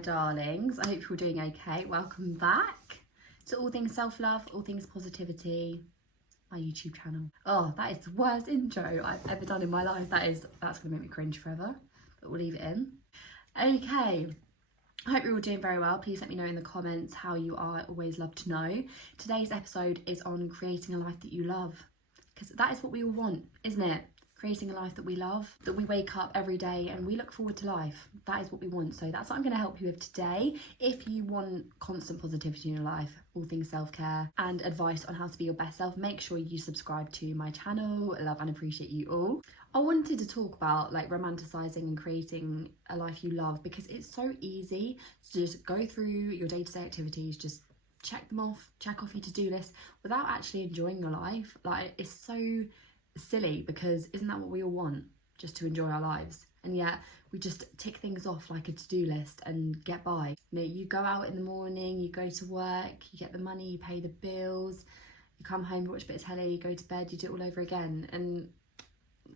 darlings. I hope you're doing okay. Welcome back to All Things Self-Love, All Things Positivity, my YouTube channel. Oh, that is the worst intro I've ever done in my life. That's gonna make me cringe forever, but we'll leave it in. Okay, I hope you're all doing very well. Please let me know in the comments how you are. I always love to know. Today's episode is on creating a life that you love, because that is what we all want, isn't it? Creating a life that we love, that we wake up every day and we look forward to life. That is what we want. So that's what I'm going to help you with today. If you want constant positivity in your life, all things self-care and advice on how to be your best self, make sure you subscribe to my channel. I love and appreciate you all. I wanted to talk about like romanticizing and creating a life you love, because it's so easy to just go through your day-to-day activities, just check them off, check off your to-do list without actually enjoying your life. Like, it's so silly, because isn't that what we all want? Just to enjoy our lives. And yet we just tick things off like a to-do list and get by. You know, you go out in the morning, you go to work, you get the money, you pay the bills, you come home, you watch a bit of telly, you go to bed, you do it all over again. And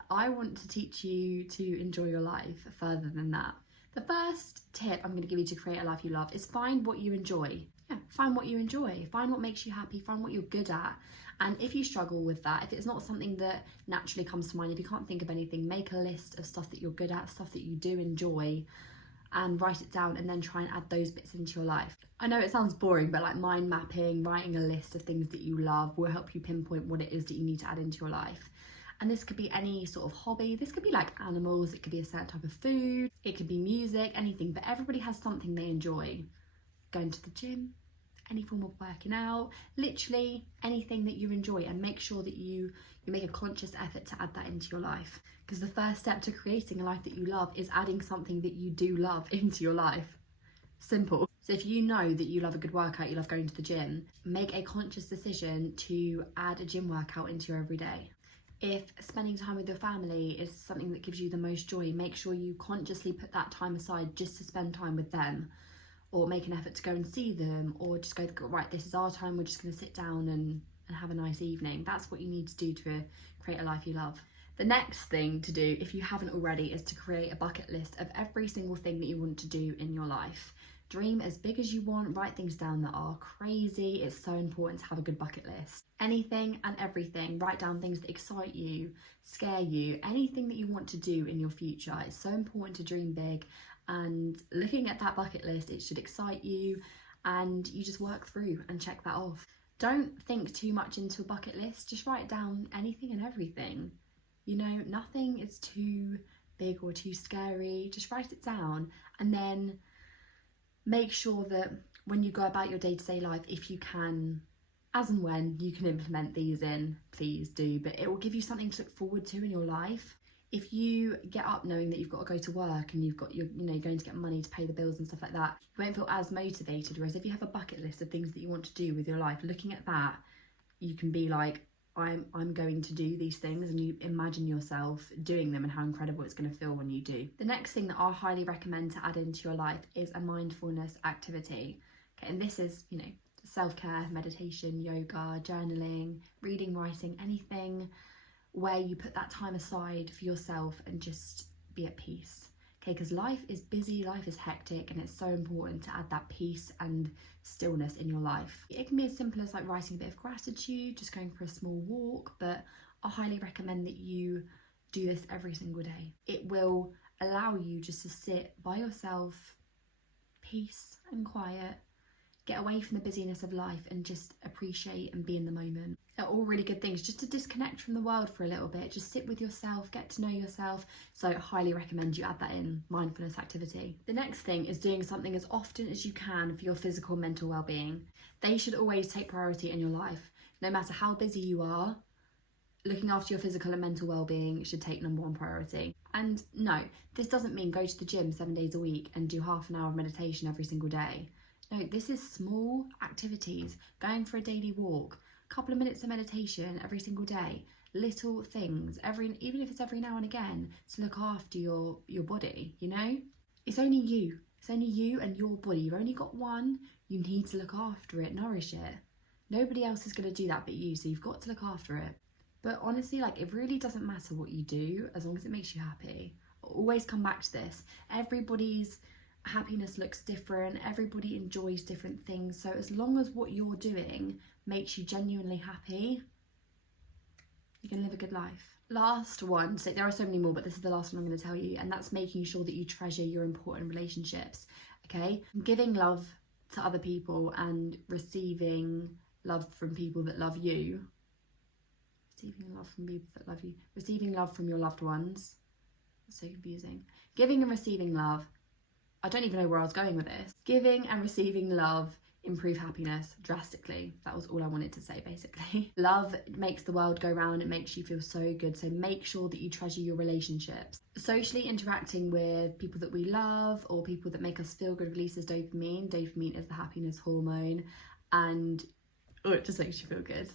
I want to teach you to enjoy your life further than that. The first tip I'm going to give you to create a life you love is find what you enjoy. Yeah, find what you enjoy, find what makes you happy, find what you're good at. And if you struggle with that, if it's not something that naturally comes to mind, if you can't think of anything, make a list of stuff that you're good at, stuff that you do enjoy, and write it down, and then try and add those bits into your life. I know it sounds boring, but like mind mapping, writing a list of things that you love will help you pinpoint what it is that you need to add into your life. And this could be any sort of hobby. This could be like animals, it could be a certain type of food, it could be music, anything, but everybody has something they enjoy. Going to the gym, any form of working out, literally anything that you enjoy, and make sure that you make a conscious effort to add that into your life. Because the first step to creating a life that you love is adding something that you do love into your life. Simple. So if you know that you love a good workout, you love going to the gym, make a conscious decision to add a gym workout into your everyday. If spending time with your family is something that gives you the most joy, make sure you consciously put that time aside just to spend time with them, or make an effort to go and see them, or just go, right, this is our time, we're just going to sit down and have a nice evening. That's what you need to do to create a life you love. The next thing to do, if you haven't already, is to create a bucket list of every single thing that you want to do in your life. Dream as big as you want, write things down that are crazy. It's so important to have a good bucket list. Anything and everything, write down things that excite you, scare you, anything that you want to do in your future. It's so important to dream big, and looking at that bucket list, it should excite you, and you just work through and check that off. Don't think too much into a bucket list, just write down anything and everything. You know, nothing is too big or too scary, just write it down, and then make sure that when you go about your day-to-day life, if you can, as and when you can implement these in, please do, but it will give you something to look forward to in your life. If you get up knowing that you've got to go to work and you're going to get money to pay the bills and stuff like that, you won't feel as motivated. Whereas if you have a bucket list of things that you want to do with your life, looking at that, you can be like, I'm going to do these things, and you imagine yourself doing them and how incredible it's going to feel when you do. The next thing that I highly recommend to add into your life is a mindfulness activity. Okay, and this is, self-care, meditation, yoga, journaling, reading, writing, anything where you put that time aside for yourself and just be at peace. Okay, because life is busy, life is hectic, and it's so important to add that peace and stillness in your life. It can be as simple as like writing a bit of gratitude, just going for a small walk, but I highly recommend that you do this every single day. It will allow you just to sit by yourself, peace and quiet, get away from the busyness of life and just appreciate and be in the moment. They're all really good things, just to disconnect from the world for a little bit, just sit with yourself, get to know yourself. So I highly recommend you add that in, mindfulness activity. The next thing is doing something as often as you can for your physical and mental well-being. They should always take priority in your life. No matter how busy you are, looking after your physical and mental well-being should take #1 priority. And no, this doesn't mean go to the gym 7 days a week and do half an hour of meditation every single day. No, this is small activities, going for a daily walk, a couple of minutes of meditation every single day, little things, even if it's every now and again, to look after your body, It's only you and your body. You've only got one, you need to look after it, nourish it. Nobody else is going to do that but you, so you've got to look after it. But honestly, it really doesn't matter what you do as long as it makes you happy. I'll always come back to this. Everybody's happiness looks different. Everybody enjoys different things. So as long as what you're doing makes you genuinely happy, you can live a good life. Last one, so there are so many more, but this is the last one I'm going to tell you, and that's making sure that you treasure your important relationships. Okay, giving love to other people and receiving love from people that love you. Receiving love from people that love you. Receiving love from your loved ones. That's so confusing. Giving and receiving love. I don't even know where I was going with this. Giving and receiving love improve happiness drastically. That was all I wanted to say, basically. Love makes the world go round. It makes you feel so good. So make sure that you treasure your relationships. Socially interacting with people that we love or people that make us feel good releases dopamine. Dopamine is the happiness hormone, and it just makes you feel good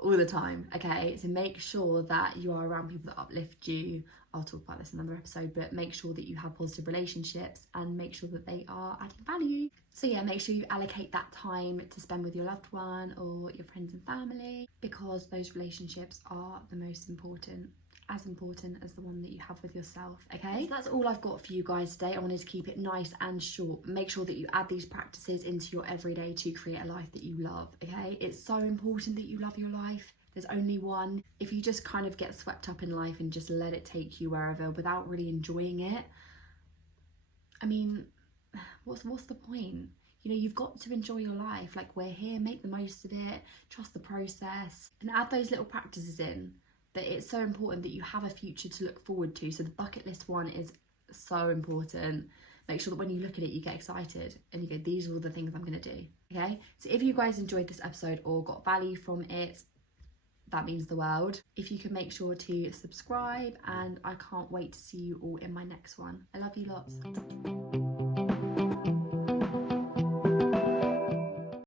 all the time. Okay, so make sure that you are around people that uplift you. I'll talk about this in another episode, but make sure that you have positive relationships and make sure that they are adding value. So yeah, make sure you allocate that time to spend with your loved one or your friends and family, because those relationships are the most important, as important as the one that you have with yourself. Okay, so that's all I've got for you guys today. I wanted to keep it nice and short. Make sure that you add these practices into your everyday to create a life that you love. Okay, it's so important that you love your life. There's only one. If you just kind of get swept up in life and just let it take you wherever without really enjoying it, I mean, what's the point? You know, you've got to enjoy your life. Like, we're here, make the most of it, trust the process, and add those little practices in. But it's so important that you have a future to look forward to. So the bucket list one is so important. Make sure that when you look at it, you get excited and you go, these are all the things I'm going to do. Okay, so if you guys enjoyed this episode or got value from it, that means the world. If you can make sure to subscribe, and I can't wait to see you all in my next one. I love you lots.